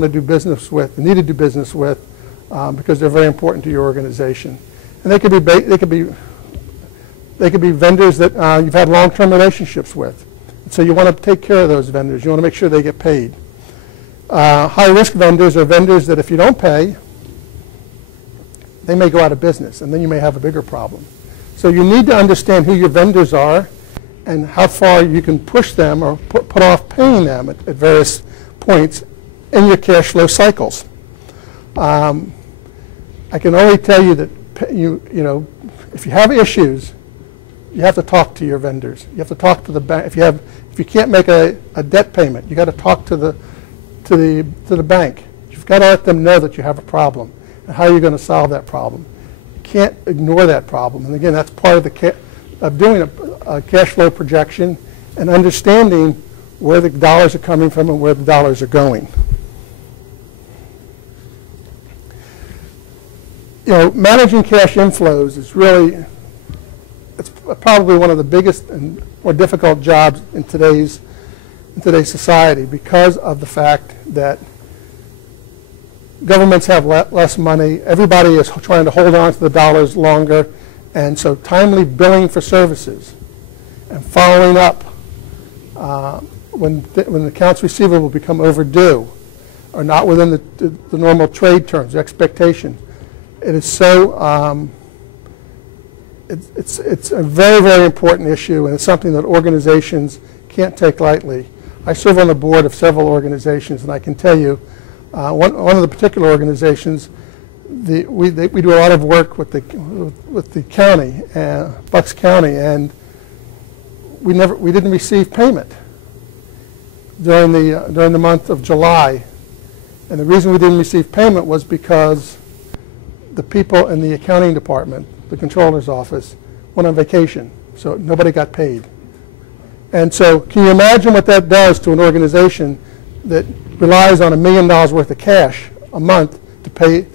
to do business with, need to do business with, because they're very important to your organization. And they could be vendors that you've had long-term relationships with. So you want to take care of those vendors. You want to make sure they get paid. High-risk vendors are vendors that if you don't pay, they may go out of business, and then you may have a bigger problem. So you need to understand who your vendors are and how far you can push them or put off paying them at various points in your cash flow cycles. I can only tell you that if you have issues, you have to talk to your vendors. You have to talk to the bank. If you can't make a debt payment, you got to talk to the bank. You've got to let them know that you have a problem and how you're going to solve that problem. You can't ignore that problem. And again, that's part of doing a cash flow projection and understanding where the dollars are coming from and where the dollars are going. Managing cash inflows is it's probably one of the biggest and more difficult jobs in today's society, because of the fact that governments have less money. Everybody is trying to hold on to the dollars longer, and so timely billing for services and following up when the accounts receivable become overdue or not within the normal trade terms, the expectation. It is so, it's a very, very important issue, and it's something that organizations can't take lightly. I serve on the board of several organizations, and I can tell you, one of the particular organizations, we do a lot of work with the county, Bucks County, and we didn't receive payment during the month of July, and the reason we didn't receive payment was because the people in the accounting department, the controller's office, went on vacation, so nobody got paid. And so can you imagine what that does to an organization that relies on $1 million worth of cash a month to pay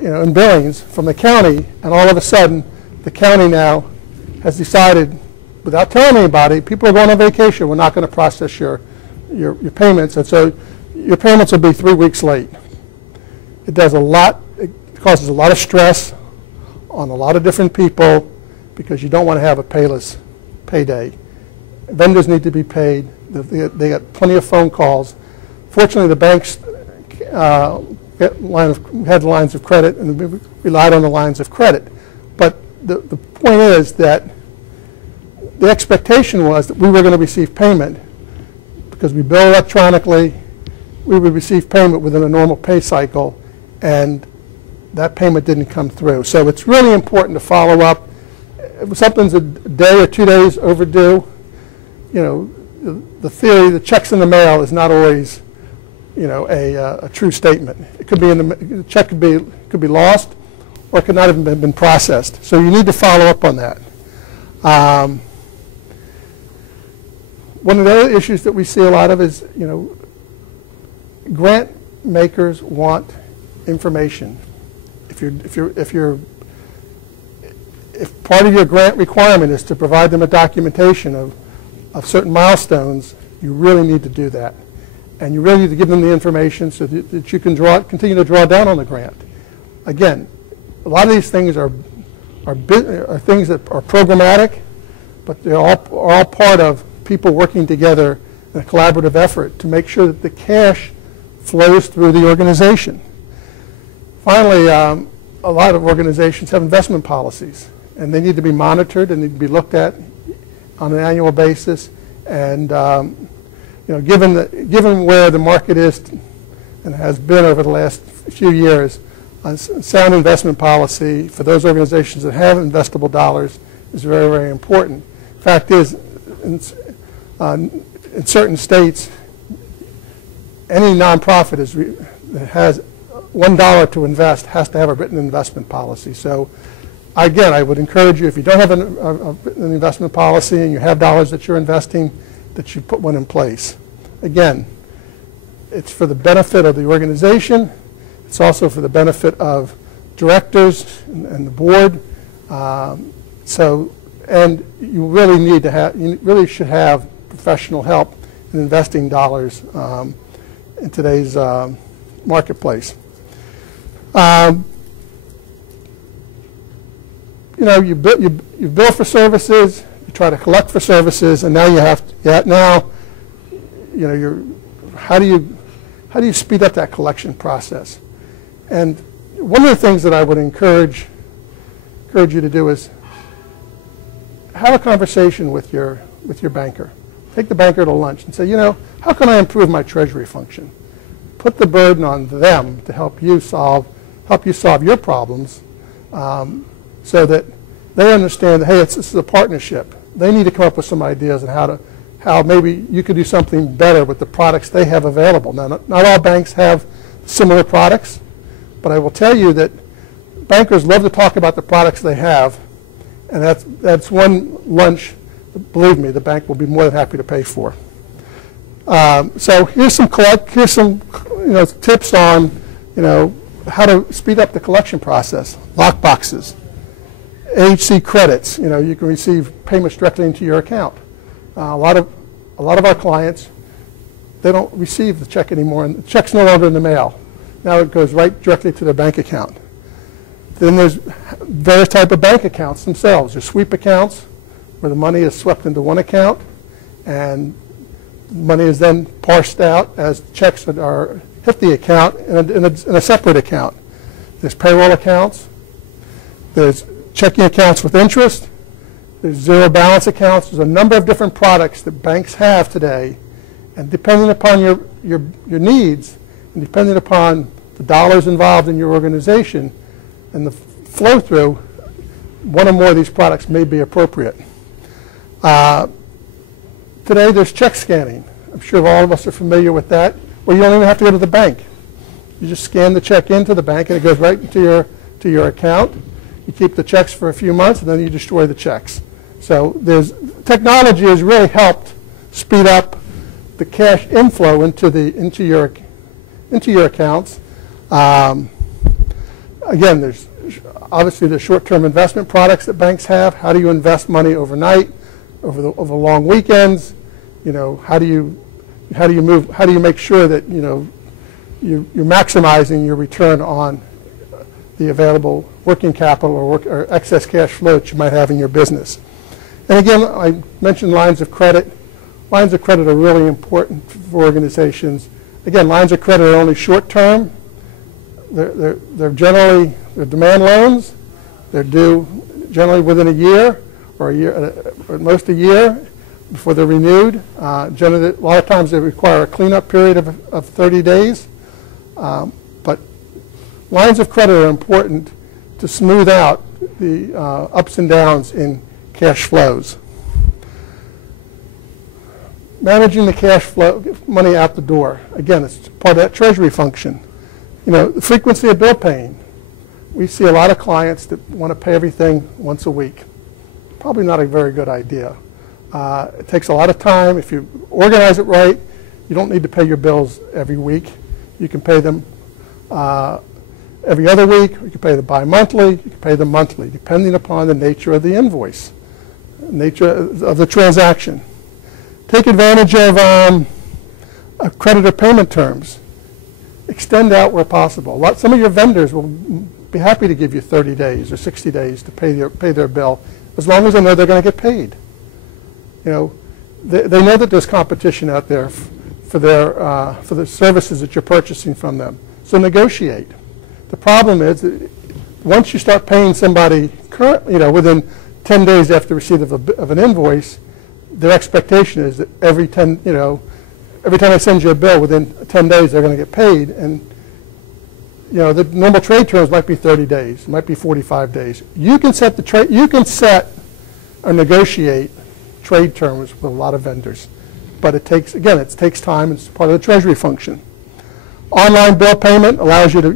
in billings from the county, and all of a sudden the county now has decided, without telling anybody, people are going on vacation, we're not going to process your payments, and so your payments will be 3 weeks late. It does a lot. It causes a lot of stress on a lot of different people because you don't want to have a payless payday. Vendors need to be paid. They got plenty of phone calls. Fortunately, the banks had lines of credit, and we relied on the lines of credit. But the point is that the expectation was that we were going to receive payment because we bill electronically. We would receive payment within a normal pay cycle, and that payment didn't come through. So it's really important to follow up. If something's a day or 2 days overdue, the theory, the checks in the mail is not always, a true statement. It could be the check could be lost, or it could not have been processed. So you need to follow up on that. One of the other issues that we see a lot of is, grant makers want information. If part of your grant requirement is to provide them a documentation of certain milestones, you really need to do that. And you really need to give them the information so that you can continue to draw down on the grant. Again, a lot of these things are things that are programmatic, but they're all part of people working together in a collaborative effort to make sure that the cash flows through the organization. Finally, a lot of organizations have investment policies, and they need to be monitored and need to be looked at on an annual basis. And given where the market is and has been over the last few years, a sound investment policy for those organizations that have investable dollars is very, very important. Fact is, in certain states, any nonprofit that has $1 to invest has to have a written investment policy. So again, I would encourage you, if you don't have a written investment policy and you have dollars that you're investing, that you put one in place. Again, it's for the benefit of the organization. It's also for the benefit of directors and the board. And you really should have professional help in investing dollars marketplace. You bill for services, you try to collect for services, and now how do you speed up that collection process? And one of the things that I would encourage you to do is have a conversation with your banker. Take the banker to lunch and say, how can I improve my treasury function? Put the burden on them to help you solve your problems, so that they understand that, hey, this is a partnership. They need to come up with some ideas on how maybe you could do something better with the products they have available. Now, not all banks have similar products, but I will tell you that bankers love to talk about the products they have, and that's one lunch, believe me, the bank will be more than happy to pay for. So here's some tips on how to speed up the collection process. Lock boxes, AHC credits. You can receive payments directly into your account. A lot of our clients, they don't receive the check anymore, and the check's no longer in the mail. Now it goes right directly to their bank account. Then there's various type of bank accounts themselves. There's sweep accounts, where the money is swept into one account, and money is then parsed out as checks that hit the account in a separate account. There's payroll accounts. There's checking accounts with interest. There's zero balance accounts. There's a number of different products that banks have today, and depending upon your needs, and depending upon the dollars involved in your organization and the flow through, one or more of these products may be appropriate. Today there's check scanning. I'm sure all of us are familiar with that, where you don't even have to go to the bank. You just scan the check into the bank and it goes right into your account. You keep the checks for a few months and then you destroy the checks. So technology has really helped speed up the cash inflow into your accounts. Again, there's obviously the short-term investment products that banks have. How do you invest money overnight, over long weekends? How do you make sure that you're maximizing your return on the available working capital or excess cash flow that you might have in your business? And again, I mentioned lines of credit. Lines of credit are really important for organizations. Again, lines of credit are only short-term. They're demand loans. They're due generally within a year, or at most a year before they're renewed. Generally, a lot of times they require a cleanup period of 30 days. But lines of credit are important to smooth out the ups and downs in cash flows. Managing the cash flow, money out the door. Again, it's part of that treasury function. The frequency of bill paying. We see a lot of clients that want to pay everything once a week. Probably not a very good idea. It takes a lot of time. If you organize it right, you don't need to pay your bills every week. You can pay them every other week. You can pay them bi-monthly. You can pay them monthly, depending upon the nature of the invoice, nature of the transaction. Take advantage of creditor payment terms. Extend out where possible. Some of your vendors will be happy to give you 30 days or 60 days to pay their bill, as long as they know they're going to get paid. They know that there's competition out there for the services that you're purchasing from them. So negotiate. The problem is that once you start paying somebody within 10 days after receipt of an invoice, their expectation is that every time I send you a bill, within 10 days they're going to get paid, and the normal trade terms might be 30 days, it might be 45 days. You can set or negotiate trade terms with a lot of vendors, but it takes time. It's part of the treasury function. Online bill payment allows you to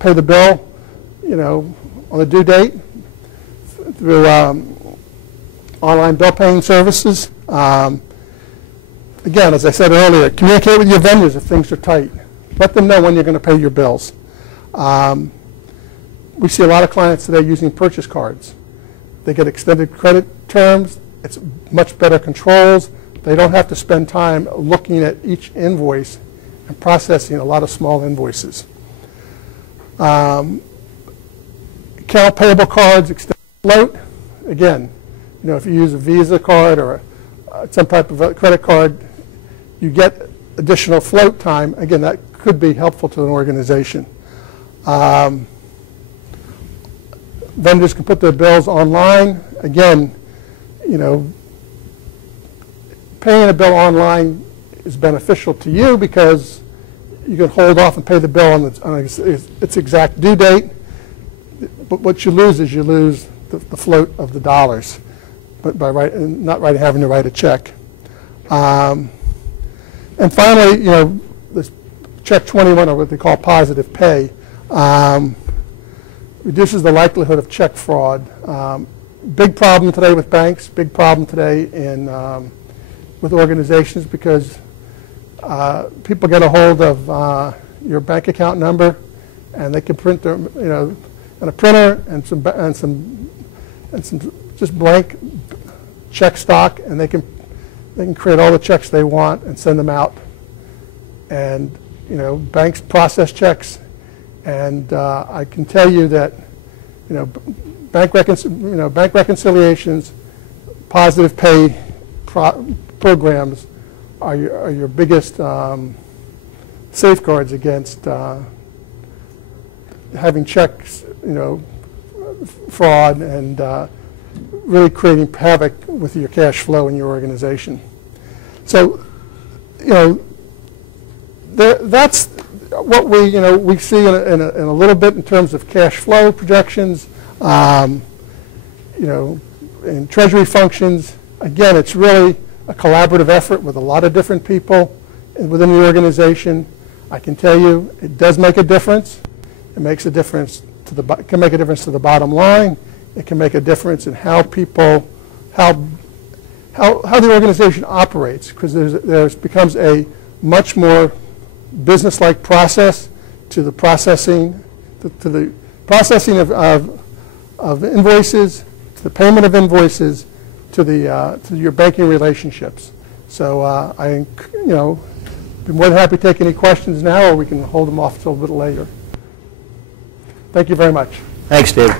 pay the bill, on the due date through online bill paying services. Again, as I said earlier, communicate with your vendors if things are tight. Let them know when you're going to pay your bills. We see a lot of clients today using purchase cards. They get extended credit terms. It's much better controls. They don't have to spend time looking at each invoice and processing a lot of small invoices. Account payable cards, extended float. Again, you know, if you use a Visa card or some type of a credit card, you get additional float time. Again, that could be helpful to an organization. Vendors can put their bills online. Again, you know, paying a bill online is beneficial to you because you can hold off and pay the bill on its exact due date. But what you lose is you lose the float of the dollars, but by having to write a check. And finally, you know, this check 21, or what they call positive pay, reduces the likelihood of check fraud. Big problem today with banks, big problem today with organizations, because people get a hold of your bank account number, and they can print their, you know, and a printer and some just blank check stock, and they can create all the checks they want and send them out. And you know, banks process checks, and I can tell you that, you know, bank reconciliations, positive pay programs are your biggest safeguards against having checks, you know, fraud, and really creating havoc with your cash flow in your organization. So, you know, that's what we see in a little bit in terms of cash flow projections. You know, in treasury functions, again, it's really a collaborative effort with a lot of different people within the organization. I can tell you, it does make a difference. It makes a difference to it can make a difference to the bottom line. It can make a difference in how people, how the organization operates, because there becomes a much more business-like process to the processing, of invoices, to the payment of invoices, to your banking relationships. So I, you know, be more than happy to take any questions now, or we can hold them off until a little later. Thank you very much. Thanks, Dave.